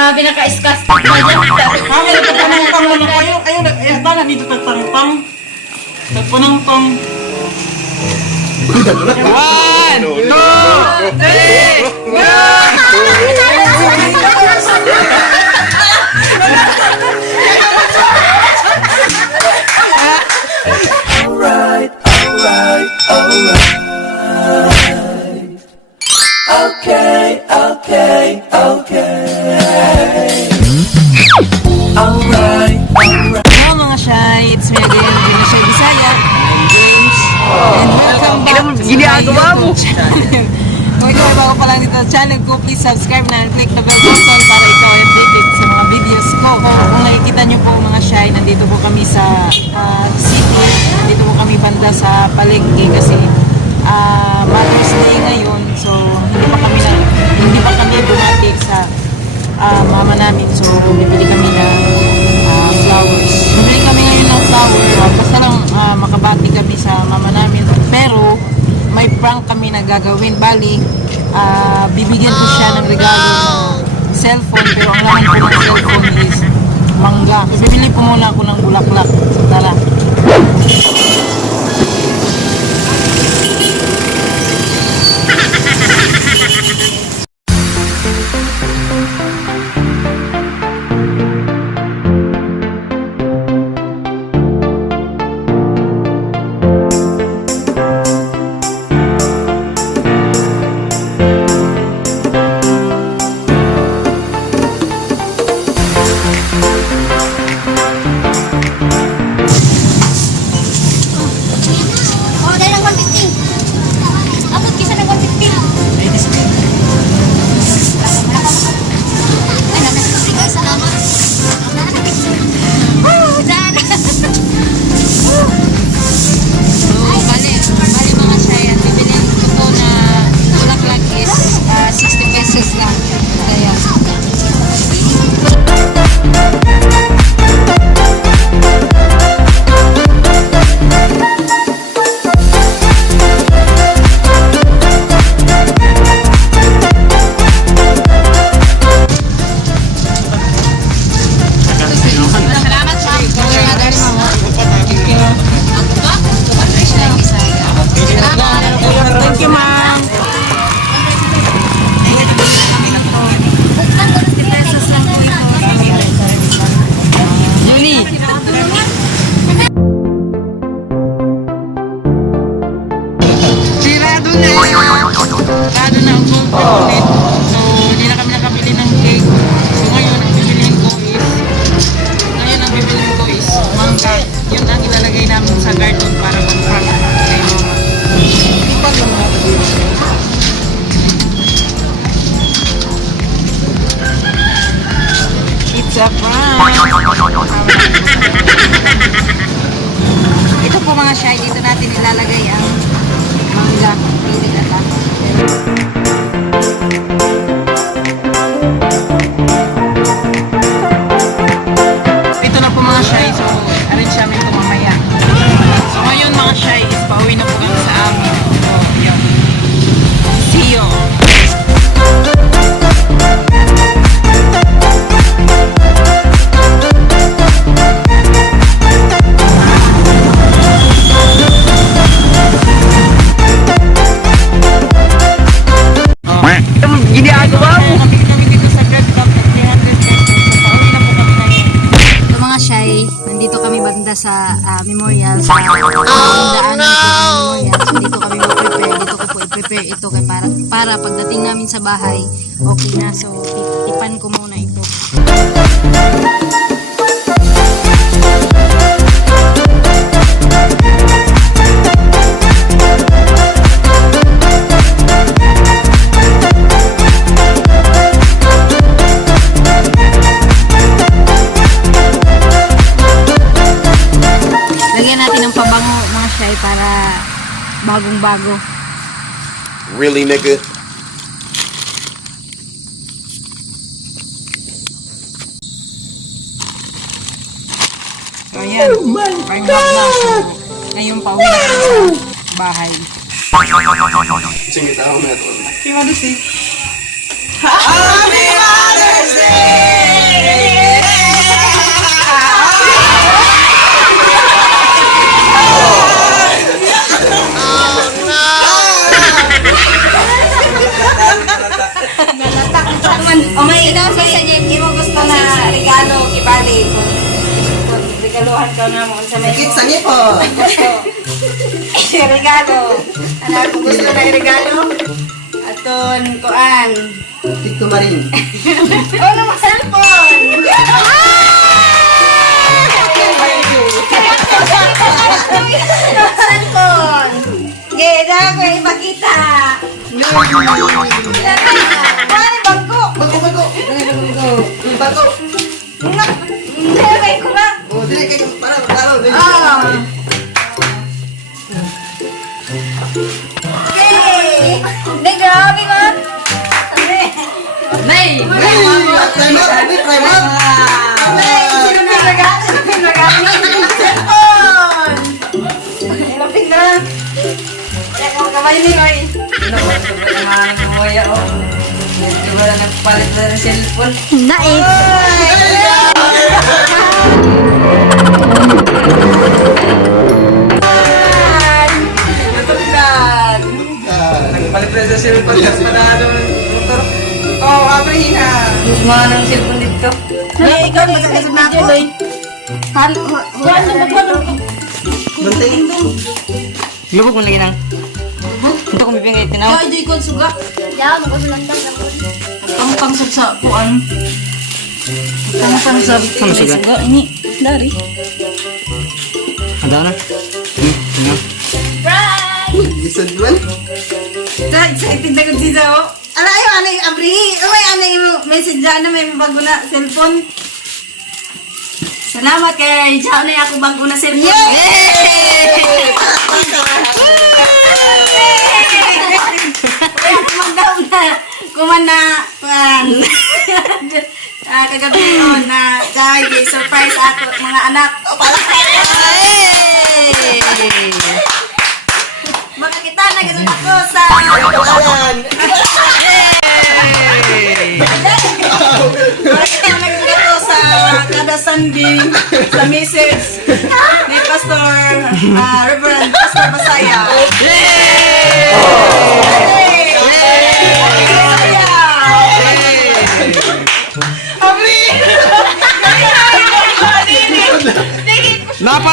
Grabe, naka-iskas. Kami nagtatanong-tang muna kayo. Ayun, na dito tagtang-tang. Tagpanang-tang. 1, 2, 3, Alright, alright, alright. Okay, okay, okay. Alright, alright. Hello mga Shy, it's me again, Gina Shy Bisaya. I'm James. And welcome back to my YouTube channel. Kung ikaw ay bago pa lang dito sa channel ko, please subscribe na and click the bell button para ikaw ay updated sa mga videos ko. Kung nakikita nyo po mga Shy, nandito po kami sa city. Nandito po kami banda sa Palengke kasi Mother's Day ngayon. So hindi pa kami bumati sa mama namin. So bibili kami ng flowers. Bibili kami ngayon ng flower. Basta lang makabati kami sa mama namin. Pero may prank kami na gagawin. Bali, bibigyan ko siya ng regalo na cellphone. Pero ang laman po ng cellphone is mangga. So bibili po muna ako ng bulaklak. Tara. Kado na ang gold ulit. So, hindi na kami nakabili ng cake. So, ngayon, ang bibiliin ko is mangga. Yun ang ilalagay namin sa garden para mag-prank kay mama. Ipag lang natin. It's a prank! Ito po mga Shy, dito natin ilalagay ang mangga. Pili na lang. Ito na po mga Shy, so arrange namin ito mamaya. So ngayon mga Shy, is pauwi na po kami sa amin. So yun. See you! Sa memorial sa daanan po ng memorial. So dito kami mag-prepare. Dito ko po i-prepare ito para pagdating namin sa bahay, okay na. So ipan ko muna ito. Para bagong-bago. Really, nigga? So, ayan. Parang na. Ngayon, pauwi na kami sa bahay. Sing it down. Happy Mother's Day! Happy Mother's Day! may imo gusto na regalo kibali kung regaluhan ka na mo sa may Sakit sa ngipon. regalo. Ano kung gusto na regalo? Aton kuan. Tito Marin. Oh, naman cellphone. Cellphone. Okay, dahil ko ipakita. Ano bangko? Bago. Bago. Nilagay ko na. Oh, dili kay para talo. Okay. Nay, grabe ka. Nay. Primer. Nay, sino pinagano? Sino pinagano? Cellphone. Ilapit na. Kaya kung kamay ni Roy. Nakuha oh. Medyo wala nagpalit na ng cellphone. Natugdan. Nagpalit na sa cellphone kasi panalo ng motor. Oh, abrihin na. Mas mga ng cellphone dito. Ay, ikaw magkakasag na ako. Huwag na magkakasag. Bantay. Lubog mo lagi nang. Ito kung bibingay tinaw. Kaya di ko suga. Ang pangsab sa kuan. Ang pangsab suga? Ini, dari. Ada na? Tingnan. Gisod man. Excited na ko dito. Ala, ayo, ano yung abri? May ano yung message dyan na may bago na cellphone. Salamat kay Jao na ako bago na cellphone. Yay! Kumana, kagabi yun na dahil surprise ako mga anak. Makakita na ganun ako sa... Makakita na ganun ako sa kada Sunday sa message ni Pastor Reverend Pastor Basaya.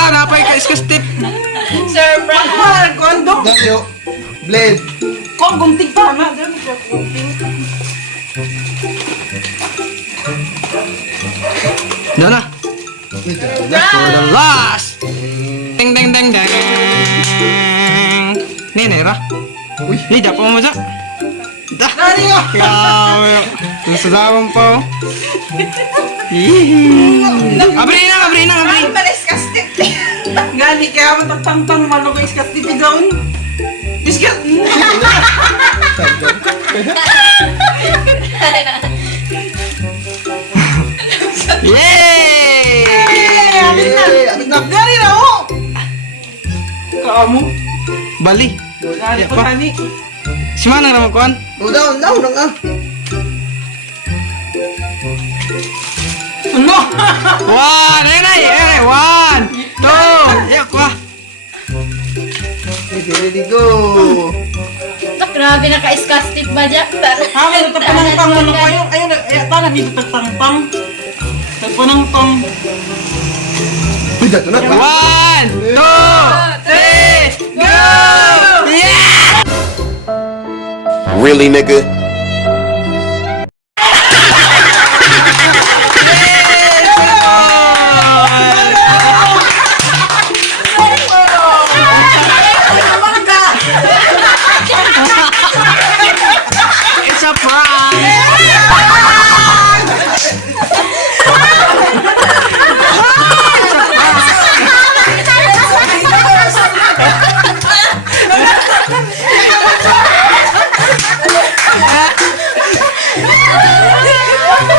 Napay ka iskas tip. Sir Brahman, kondo. Dayo. Blade. Kung gunting pa na. Dami ko gunting. Doon na. For the last. Ding ding ding ding. Nenera. Uy, lidah pa mo dyan. Dah. Grabe. Susadawang pa. Abri na. Palis kastik. Gani kaya mo tagtangtang malugo iskas tipi doon. Iskas. Yay! Abit na. Gani na ho. Kamu. Bali. Gani Ya, pa pa. gani. Si Manang naman kuhan. Down ah. Ano? One, ayun. 1, 2, yak wah. Ready go. Grabe naka-skastik ba dyan? Kami nagtapanangpang ano kayo. Ayun, tala dito tagtangpang. Tagpanangpang. Uy, dato na. 1, 2, 3, go! Yeah! Really, nigga? It's a prank!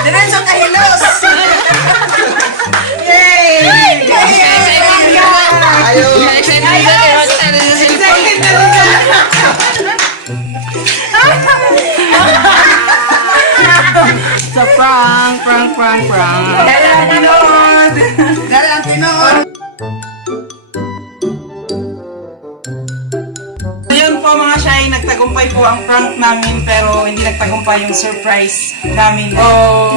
Diretso kahilos. Ayo. It's a prank. Dala ang tinood. Ayan pa po mga shy, nagtagumpay po ang prank namin pero hindi nagtagumpay yung surprise namin. So,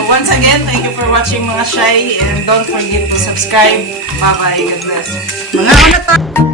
once again, thank you for watching mga shy and don't forget to subscribe. Bye-bye. God bless. Mga ano to?